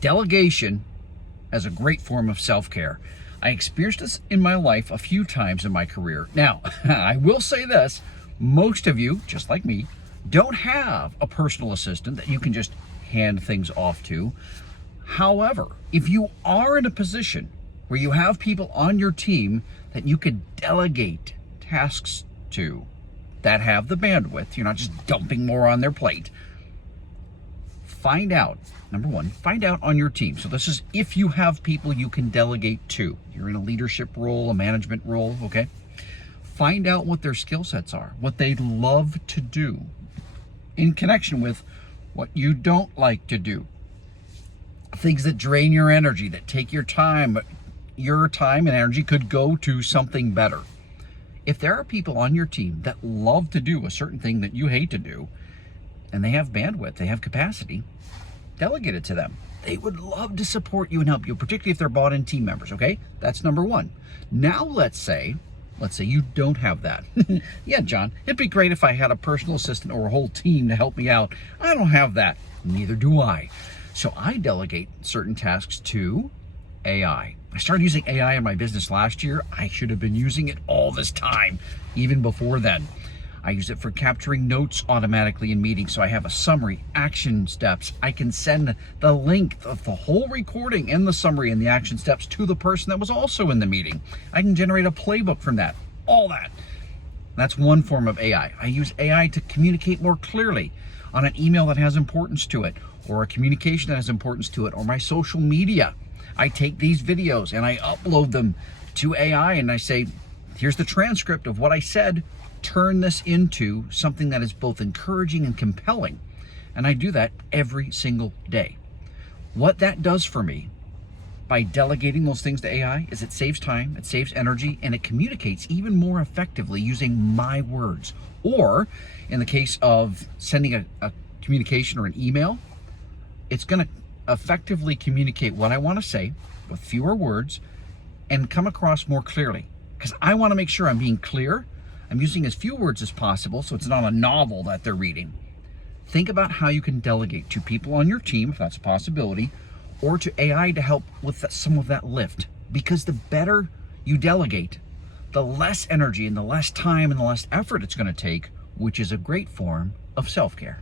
Delegation as a great form of self-care. I experienced this in my life a few times in my career. Now, I will say this, most of you, just like me, don't have a personal assistant that you can just hand things off to. However, if you are in a position where you have people on your team that you could delegate tasks to, that have the bandwidth, you're not just dumping more on their plate, find out, number one, find out on your team. So this is if you have people you can delegate to. You're in a leadership role, a management role, okay? Find out what their skill sets are, what they love to do, in connection with what you don't like to do. Things that drain your energy, that take your time and energy could go to something better. If there are people on your team that love to do a certain thing that you hate to do, and they have bandwidth, they have capacity, delegate it to them. They would love to support you and help you, particularly if they're bought-in team members, okay? That's number one. Now let's say you don't have that. Yeah, John, it'd be great if I had a personal assistant or a whole team to help me out. I don't have that. Neither do I. So I delegate certain tasks to AI. I started using AI in my business last year. I should have been using it all this time, even before then. I use it for capturing notes automatically in meetings, so I have a summary, action steps. I can send the link of the whole recording and the summary and the action steps to the person that was also in the meeting. I can generate a playbook from that, all that. That's one form of AI. I use AI to communicate more clearly on an email that has importance to it, or a communication that has importance to it, or my social media. I take these videos and I upload them to AI and I say, here's the transcript of what I said. Turn this into something that is both encouraging and compelling. And I do that every single day. What that does for me by delegating those things to AI is it saves time, it saves energy, and it communicates even more effectively using my words. Or in the case of sending a communication or an email, it's going to effectively communicate what I want to say with fewer words and come across more clearly. Because I want to make sure I'm being clear. I'm using as few words as possible, so it's not a novel that they're reading. Think about how you can delegate to people on your team, if that's a possibility, or to AI to help with some of that lift. Because the better you delegate, the less energy and the less time and the less effort it's going to take, which is a great form of self-care.